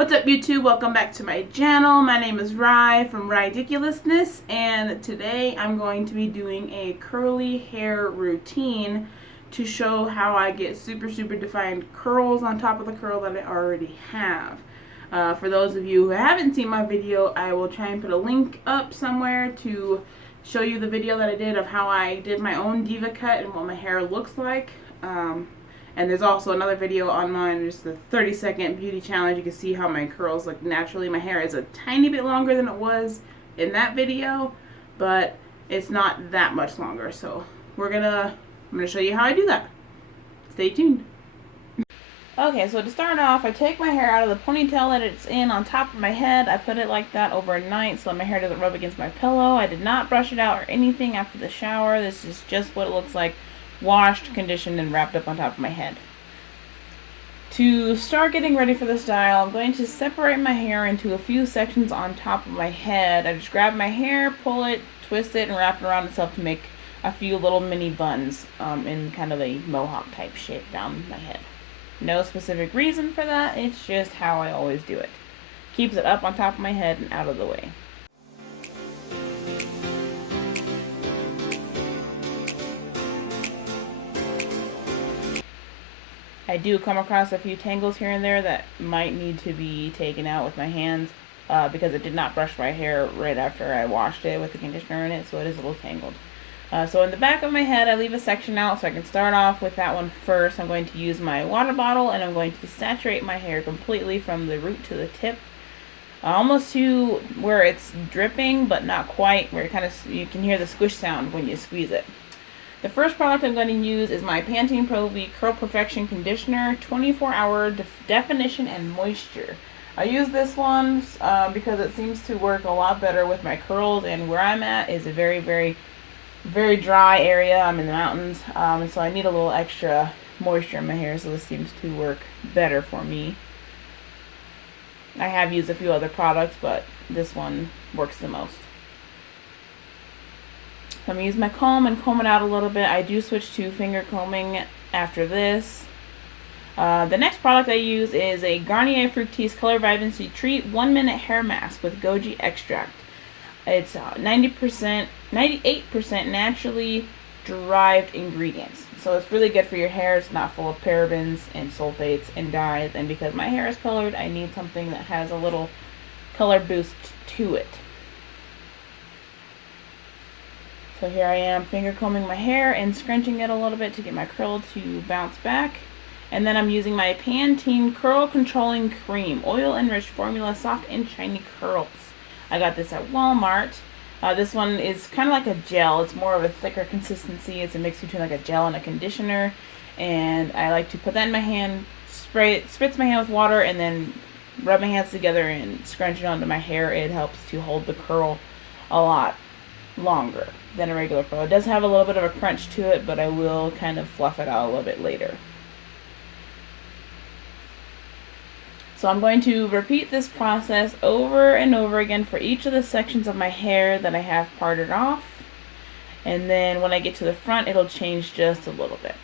What's up, YouTube? Welcome back to my channel. My name is Rye from Ridiculousness, and today I'm going to be doing a curly hair routine to show how I get super defined curls on top of the curl that I already have. For those of you who haven't seen my video, I will try and put a link up somewhere to show you the video that I did of how I did my own diva cut and what my hair looks like. And there's also another video on mine, just the 30-second beauty challenge. You can see how my curls look naturally. My hair is a tiny bit longer than it was in that video, but it's not that much longer. So I'm gonna show you how I do that. Stay tuned. Okay, so to start off, I take my hair out of the ponytail that it's in on top of my head. I put it like that overnight so that my hair doesn't rub against my pillow. I did not brush it out or anything after the shower. This is just what it looks like, washed, conditioned, and wrapped up on top of my head. To start getting ready for the style, I'm going to separate my hair into a few sections on top of my head. I just grab my hair, pull it, twist it, and wrap it around itself to make a few little mini buns in kind of a mohawk type shape down my head. No specific reason for that, it's just how I always do it. Keeps it up on top of my head and out of the way. I do come across a few tangles here and there that might need to be taken out with my hands because it did not brush my hair right after I washed it with the conditioner in it, so it is a little tangled. So in the back of my head, I leave a section out so I can start off with that one first. I'm going to use my water bottle and I'm going to saturate my hair completely from the root to the tip, almost to where it's dripping but not quite, where you can hear the squish sound when you squeeze it. The first product I'm going to use is my Pantene Pro V Curl Perfection Conditioner, 24-hour definition and moisture. I use this one because it seems to work a lot better with my curls, and where I'm at is a very dry area. I'm in the mountains, and so I need a little extra moisture in my hair, so this seems to work better for me. I have used a few other products, but this one works the most. I'm going to use my comb and comb it out a little bit. I do switch to finger combing after this. The next product I use is a Garnier Fructis Color Vibrancy Treat 1 Minute Hair Mask with goji extract. It's 98% naturally derived ingredients. So it's really good for your hair. It's not full of parabens and sulfates and dyes. And because my hair is colored, I need something that has a little color boost to it. So here I am finger combing my hair and scrunching it a little bit to get my curl to bounce back. And then I'm using my Pantene Curl Controlling Cream, oil enriched formula, soft and shiny curls. I got this at Walmart. This one is kind of like a gel. It's more of a thicker consistency. It's a mix between like a gel and a conditioner. And I like to put that in my hand, spritz my hand with water, and then rub my hands together and scrunch it onto my hair. It helps to hold the curl a lot longer than a regular curl. It does have a little bit of a crunch to it, but I will kind of fluff it out a little bit later. So I'm going to repeat this process over and over again for each of the sections of my hair that I have parted off. And then when I get to the front, it'll change just a little bit.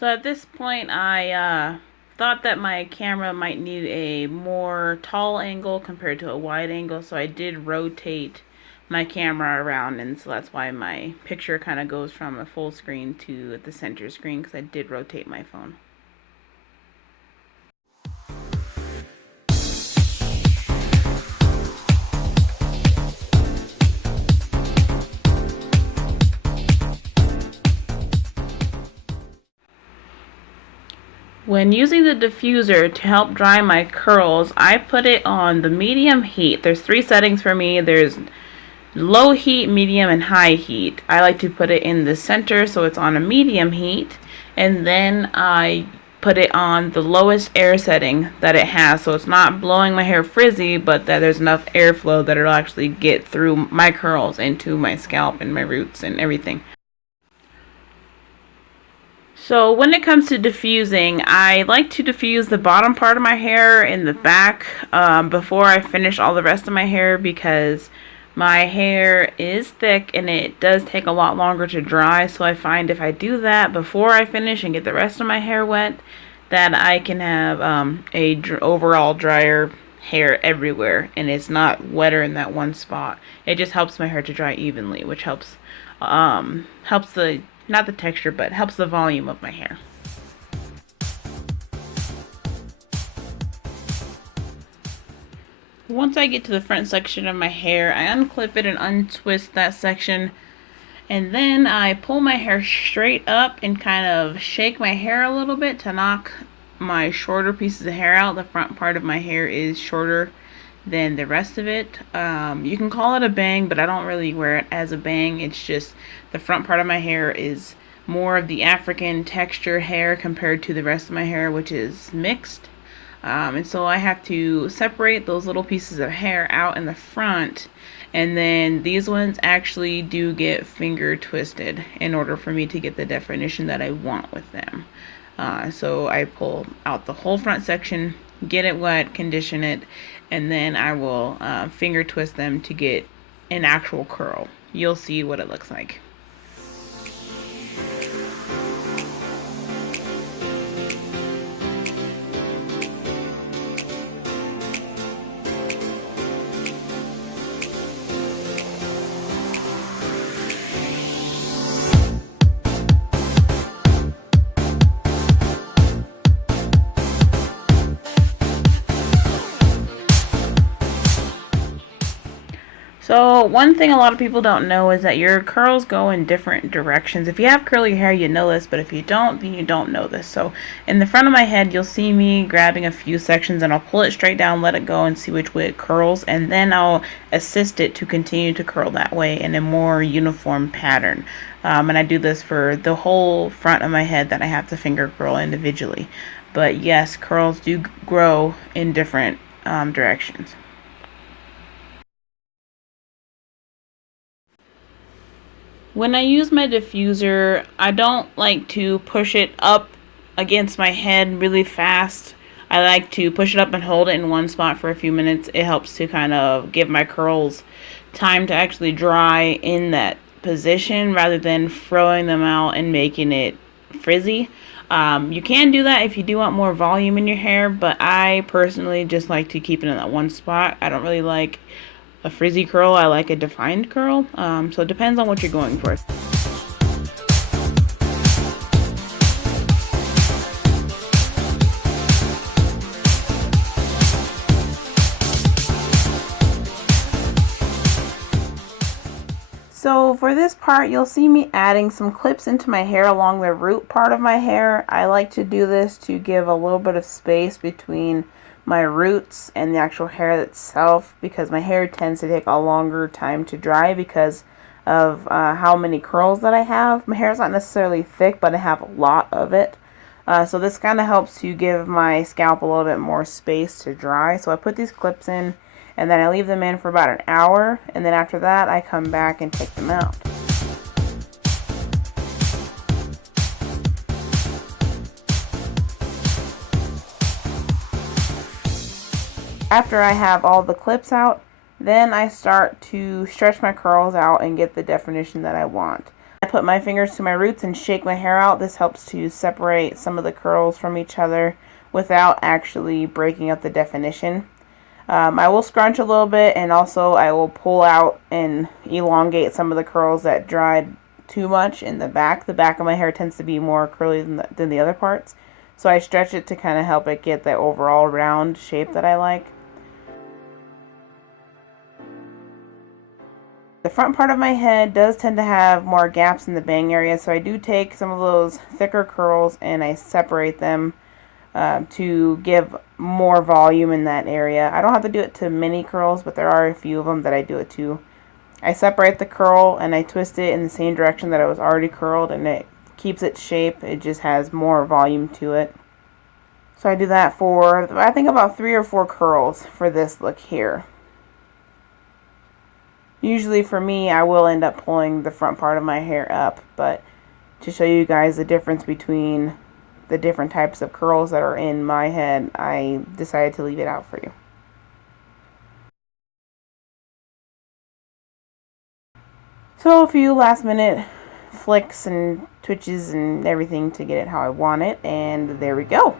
So at this point, I thought that my camera might need a more tall angle compared to a wide angle, so I did rotate my camera around, and so that's why my picture kind of goes from a full screen to the center screen, because I did rotate my phone. When using the diffuser to help dry my curls, I put it on the medium heat. There's 3 settings for me. There's low heat, medium, and high heat. I like to put it in the center so it's on a medium heat, and then I put it on the lowest air setting that it has, so it's not blowing my hair frizzy, but that there's enough airflow that it'll actually get through my curls into my scalp and my roots and everything. So when it comes to diffusing, I like to diffuse the bottom part of my hair in the back before I finish all the rest of my hair, because my hair is thick and it does take a lot longer to dry. So I find if I do that before I finish and get the rest of my hair wet, that I can have overall drier hair everywhere, and it's not wetter in that one spot. It just helps my hair to dry evenly, which helps the, not the texture, but helps the volume of my hair. Once I get to the front section of my hair, I unclip it and untwist that section, and then I pull my hair straight up and kind of shake my hair a little bit to knock my shorter pieces of hair out. The front part of my hair is shorter than the rest of it. You can call it a bang, but I don't really wear it as a bang. It's just the front part of my hair is more of the African texture hair compared to the rest of my hair, which is mixed. And so I have to separate those little pieces of hair out in the front, and then these ones actually do get finger twisted in order for me to get the definition that I want with them. So I pull out the whole front section, get it wet, condition it, and then I will finger twist them to get an actual curl. You'll see what it looks like. So one thing a lot of people don't know is that your curls go in different directions. If you have curly hair, you know this, but if you don't, then you don't know this. So in the front of my head, you'll see me grabbing a few sections, and I'll pull it straight down, let it go, and see which way it curls, and then I'll assist it to continue to curl that way in a more uniform pattern. And I do this for the whole front of my head that I have to finger curl individually. But yes, curls do grow in different directions. When I use my diffuser, I don't like to push it up against my head really fast. I like to push it up and hold it in one spot for a few minutes. It helps to kind of give my curls time to actually dry in that position rather than throwing them out and making it frizzy. You can do that if you do want more volume in your hair, but I personally just like to keep it in that one spot. I don't really like a frizzy curl. I like a defined curl. So it depends on what you're going for. So for this part, you'll see me adding some clips into my hair along the root part of my hair. I like to do this to give a little bit of space between my roots and the actual hair itself, because my hair tends to take a longer time to dry because of how many curls that I have. My hair is not necessarily thick, but I have a lot of it. So this kind of helps to give my scalp a little bit more space to dry. So I put these clips in, and then I leave them in for about an hour, and then after that I come back and take them out. After I have all the clips out, then I start to stretch my curls out and get the definition that I want. I put my fingers to my roots and shake my hair out. This helps to separate some of the curls from each other without actually breaking up the definition. I will scrunch a little bit, and also I will pull out and elongate some of the curls that dried too much in the back. The back of my hair tends to be more curly than the other parts. So I stretch it to kind of help it get the overall round shape that I like. The front part of my head does tend to have more gaps in the bang area, so I do take some of those thicker curls and I separate them to give more volume in that area. I don't have to do it to mini curls, but there are a few of them that I do it to. I separate the curl and I twist it in the same direction that it was already curled, and it keeps its shape. It just has more volume to it. So I do that for, I think, about 3 or 4 curls for this look here. Usually for me, I will end up pulling the front part of my hair up, but to show you guys the difference between the different types of curls that are in my head, I decided to leave it out for you. So a few last minute flicks and twitches and everything to get it how I want it, and there we go.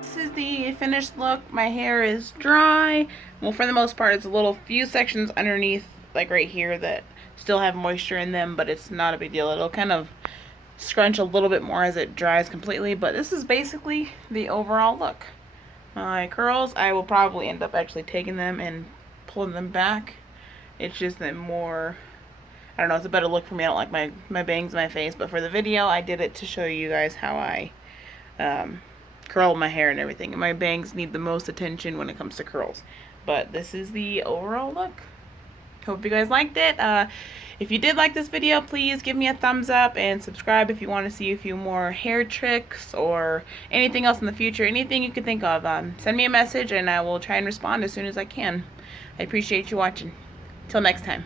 This is the finished look. My hair is dry. Well, for the most part, it's a little few sections underneath, like right here, that still have moisture in them, but it's not a big deal. It'll kind of scrunch a little bit more as it dries completely, but this is basically the overall look. My curls, I will probably end up actually taking them and pulling them back. It's just that more, I don't know, it's a better look for me. I don't like my bangs in my face, but for the video, I did it to show you guys how I curl my hair and everything. And my bangs need the most attention when it comes to curls. But this is the overall look. Hope you guys liked it. If you did like this video, please give me a thumbs up and subscribe if you want to see a few more hair tricks or anything else in the future. Anything you could think of. Send me a message and I will try and respond as soon as I can. I appreciate you watching. Till next time.